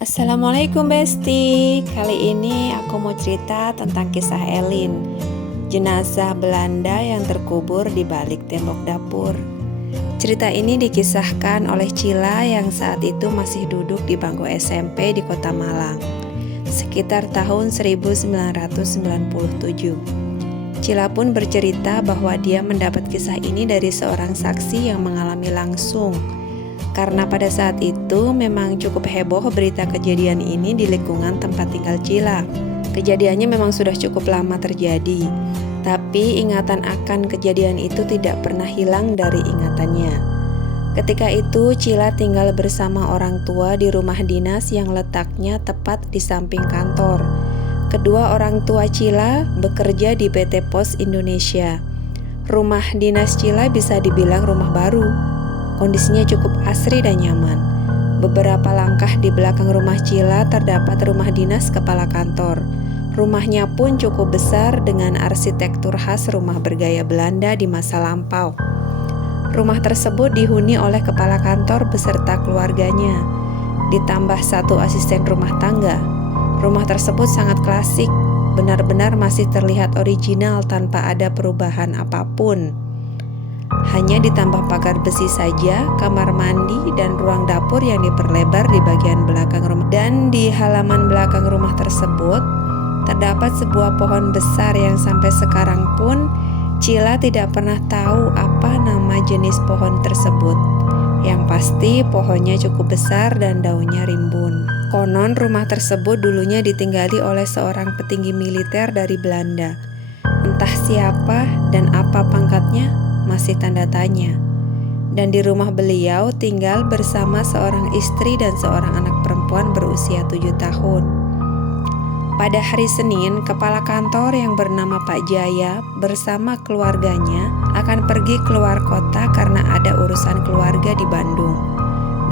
Assalamualaikum Besti. Kali ini aku mau cerita tentang kisah Elin, jenazah Belanda yang terkubur di balik tembok dapur. Cerita ini dikisahkan oleh Cila yang saat itu masih duduk di bangku SMP di Kota Malang, sekitar tahun 1997. Cila pun bercerita bahwa dia mendapat kisah ini dari seorang saksi yang mengalami langsung. Karena pada saat itu memang cukup heboh berita kejadian ini di lingkungan tempat tinggal Cila. Kejadiannya memang sudah cukup lama terjadi, tapi ingatan akan kejadian itu tidak pernah hilang dari ingatannya. Ketika itu Cila tinggal bersama orang tua di rumah dinas yang letaknya tepat di samping kantor. Kedua orang tua Cila bekerja di PT Pos Indonesia. Rumah dinas Cila bisa dibilang rumah baru. Kondisinya cukup asri dan nyaman. Beberapa langkah di belakang rumah Cila terdapat rumah dinas kepala kantor. Rumahnya pun cukup besar dengan arsitektur khas rumah bergaya Belanda di masa lampau. Rumah tersebut dihuni oleh kepala kantor beserta keluarganya, ditambah satu asisten rumah tangga. Rumah tersebut sangat klasik, benar-benar masih terlihat original tanpa ada perubahan apapun. Hanya ditambah pagar besi saja, kamar mandi dan ruang dapur yang diperlebar di bagian belakang rumah. Dan di halaman belakang rumah tersebut terdapat sebuah pohon besar yang sampai sekarang pun Cila tidak pernah tahu apa nama jenis pohon tersebut. Yang pasti pohonnya cukup besar dan daunnya rimbun. Konon rumah tersebut dulunya ditinggali oleh seorang petinggi militer dari Belanda. Entah siapa dan apa pangkatnya, masih tanda tanya. Dan di rumah beliau tinggal bersama seorang istri dan seorang anak perempuan berusia 7 tahun. Pada hari Senin, kepala kantor yang bernama Pak Jaya bersama keluarganya akan pergi keluar kota karena ada urusan keluarga di Bandung.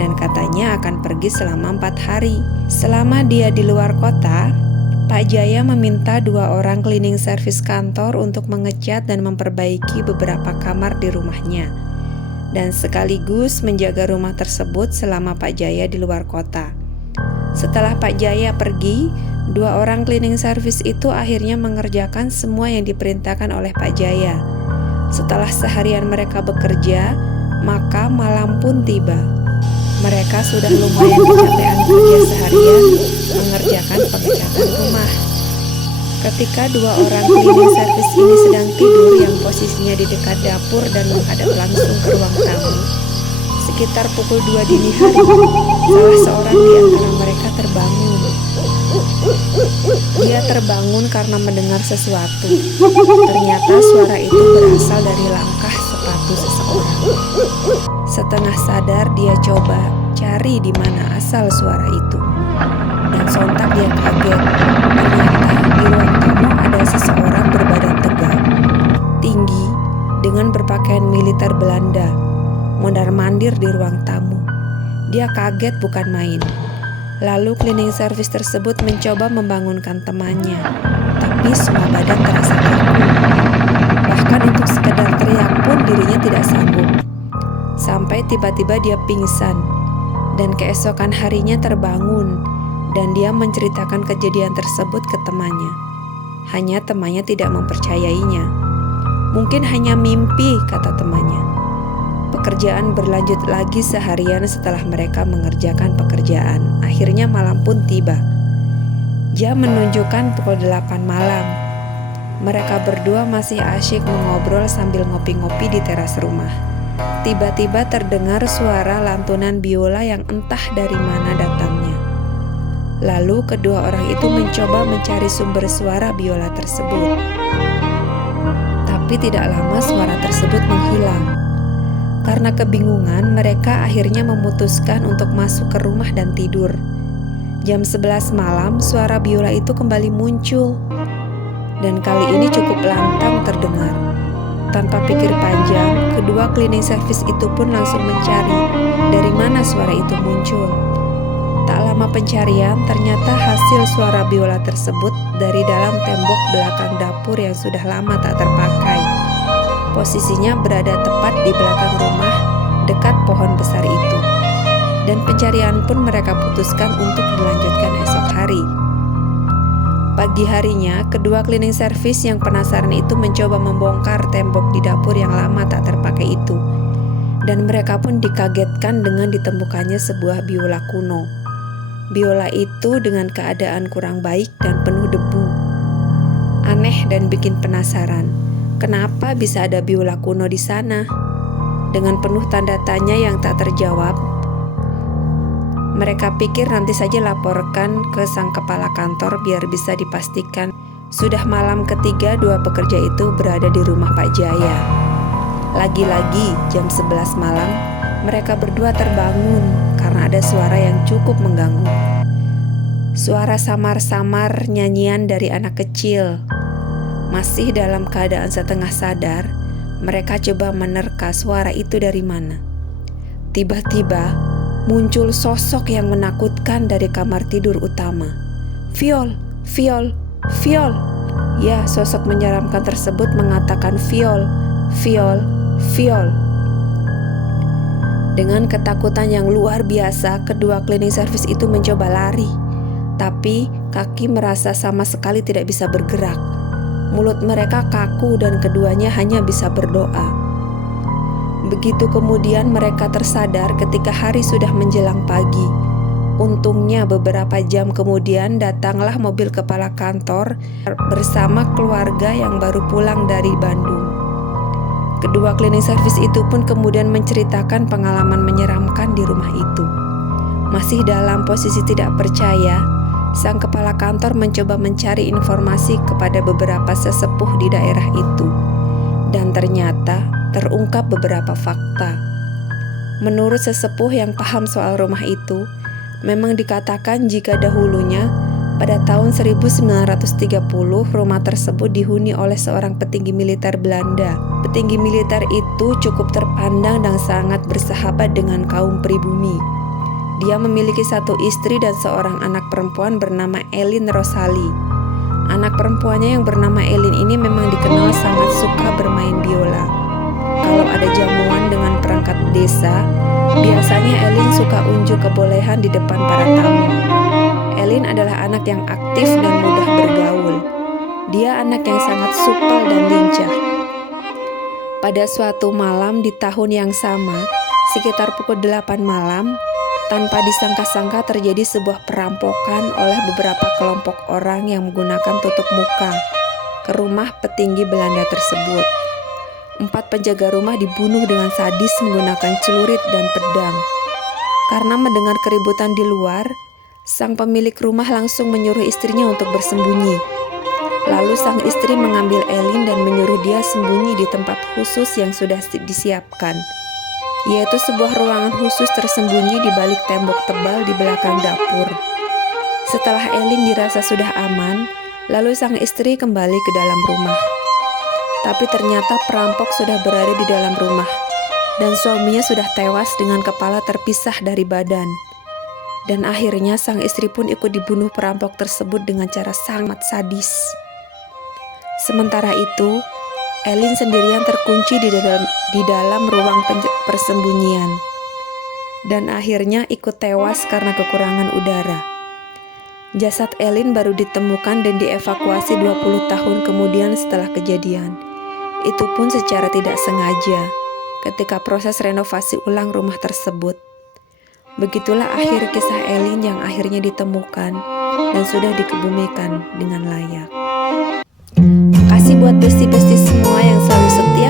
Dan katanya akan pergi selama 4 hari. Selama dia di luar kota, Pak Jaya meminta 2 orang cleaning service kantor untuk mengecat dan memperbaiki beberapa kamar di rumahnya, dan sekaligus menjaga rumah tersebut selama Pak Jaya di luar kota. Setelah Pak Jaya pergi, 2 orang cleaning service itu akhirnya mengerjakan semua yang diperintahkan oleh Pak Jaya. Setelah seharian mereka bekerja, maka malam pun tiba. Mereka sudah lumayan kecapean kerja seharian mengerjakan pengecatan rumah. Ketika 2 orang cleaning service ini sedang tidur yang posisinya di dekat dapur dan menghadap langsung ke ruang tamu, sekitar pukul 2 dini hari, salah seorang di antara mereka terbangun. Dia terbangun karena mendengar sesuatu. Ternyata suara itu berasal dari langkah sepatu seseorang. Setengah sadar dia coba cari di mana asal suara itu. Dan sontak dia kaget. Ternyata di ruang tamu ada seseorang berbadan tegap, tinggi, dengan berpakaian militer Belanda, mondar-mandir di ruang tamu. Dia kaget bukan main. Lalu cleaning service tersebut mencoba membangunkan temannya, tapi semua badan terasa kaku. Bahkan untuk sekedar teriak pun dirinya tidak sanggup. Sampai tiba-tiba dia pingsan, dan keesokan harinya terbangun, dan dia menceritakan kejadian tersebut ke temannya. Hanya temannya tidak mempercayainya. Mungkin hanya mimpi, kata temannya. Pekerjaan berlanjut lagi seharian setelah mereka mengerjakan pekerjaan. Akhirnya malam pun tiba. Jam menunjukkan pukul 8 malam. Mereka berdua masih asyik mengobrol sambil ngopi-ngopi di teras rumah. Tiba-tiba terdengar suara lantunan biola yang entah dari mana datangnya. Lalu kedua orang itu mencoba mencari sumber suara biola tersebut. Tapi tidak lama suara tersebut menghilang. Karena kebingungan, mereka akhirnya memutuskan untuk masuk ke rumah dan tidur. Jam 11 malam, suara biola itu kembali muncul. Dan kali ini cukup lantang terdengar. Tanpa pikir panjang, kedua cleaning service itu pun langsung mencari dari mana suara itu muncul. Tak lama pencarian, ternyata hasil suara biola tersebut dari dalam tembok belakang dapur yang sudah lama tak terpakai. Posisinya berada tepat di belakang rumah, dekat pohon besar itu. dan pencarian pun mereka putuskan untuk dilanjutkan esok hari. Pagi harinya, kedua cleaning service yang penasaran itu mencoba membongkar tembok di dapur yang lama tak terpakai itu. Dan mereka pun dikagetkan dengan ditemukannya sebuah biola kuno. Biola itu dengan keadaan kurang baik dan penuh debu. Aneh dan bikin penasaran, kenapa bisa ada biola kuno di sana? Dengan penuh tanda tanya yang tak terjawab, mereka pikir nanti saja laporkan ke sang kepala kantor biar bisa dipastikan. Sudah malam ketiga dua pekerja itu berada di rumah Pak Jaya. Lagi-lagi jam 11 malam, mereka berdua terbangun karena ada suara yang cukup mengganggu. Suara samar-samar nyanyian dari anak kecil. Masih dalam keadaan setengah sadar, mereka coba menerka suara itu dari mana. Tiba-tiba muncul sosok yang menakutkan dari kamar tidur utama. Viol, Viol, Viol. Ya, sosok menyeramkan tersebut mengatakan Viol, Viol, Viol. Dengan ketakutan yang luar biasa, kedua cleaning service itu mencoba lari. Tapi kaki merasa sama sekali tidak bisa bergerak. Mulut mereka kaku dan keduanya hanya bisa berdoa. Begitu kemudian mereka tersadar ketika hari sudah menjelang pagi. Untungnya beberapa jam kemudian datanglah mobil kepala kantor bersama keluarga yang baru pulang dari Bandung. Kedua cleaning service itu pun kemudian menceritakan pengalaman menyeramkan di rumah itu. Masih dalam posisi tidak percaya, sang kepala kantor mencoba mencari informasi kepada beberapa sesepuh di daerah itu. Dan ternyata terungkap beberapa fakta. Menurut sesepuh yang paham soal rumah itu, memang dikatakan jika dahulunya pada tahun 1930 rumah tersebut dihuni oleh seorang petinggi militer Belanda. Petinggi militer itu cukup terpandang dan sangat bersahabat dengan kaum pribumi. Dia memiliki satu istri dan seorang anak perempuan bernama Elin Rosali. Anak perempuannya yang bernama Elin ini memang dikenal sangat suka bermain biola. Kalau ada jamuan dengan perangkat desa, biasanya Elin suka unjuk kebolehan di depan para tamu. Elin adalah anak yang aktif dan mudah bergaul. Dia anak yang sangat supel dan lincah. Pada suatu malam di tahun yang sama, sekitar pukul 8 malam, tanpa disangka-sangka terjadi sebuah perampokan oleh beberapa kelompok orang yang menggunakan tutup muka ke rumah petinggi Belanda tersebut. 4 penjaga rumah dibunuh dengan sadis menggunakan celurit dan pedang. Karena mendengar keributan di luar, sang pemilik rumah langsung menyuruh istrinya untuk bersembunyi. Lalu sang istri mengambil Elin dan menyuruh dia sembunyi di tempat khusus yang sudah disiapkan, yaitu sebuah ruangan khusus tersembunyi di balik tembok tebal di belakang dapur. Setelah Elin dirasa sudah aman, lalu sang istri kembali ke dalam rumah. Tapi ternyata perampok sudah berada di dalam rumah, dan suaminya sudah tewas dengan kepala terpisah dari badan. Dan akhirnya sang istri pun ikut dibunuh perampok tersebut dengan cara sangat sadis. Sementara itu, Elin sendirian terkunci di dalam ruang persembunyian, dan akhirnya ikut tewas karena kekurangan udara. Jasad Elin baru ditemukan dan dievakuasi 20 tahun kemudian setelah kejadian. Itu pun secara tidak sengaja ketika proses renovasi ulang rumah tersebut. Begitulah akhir kisah Elin yang akhirnya ditemukan dan sudah dikebumikan dengan layak. Makasih buat besti-besti semua yang selalu setia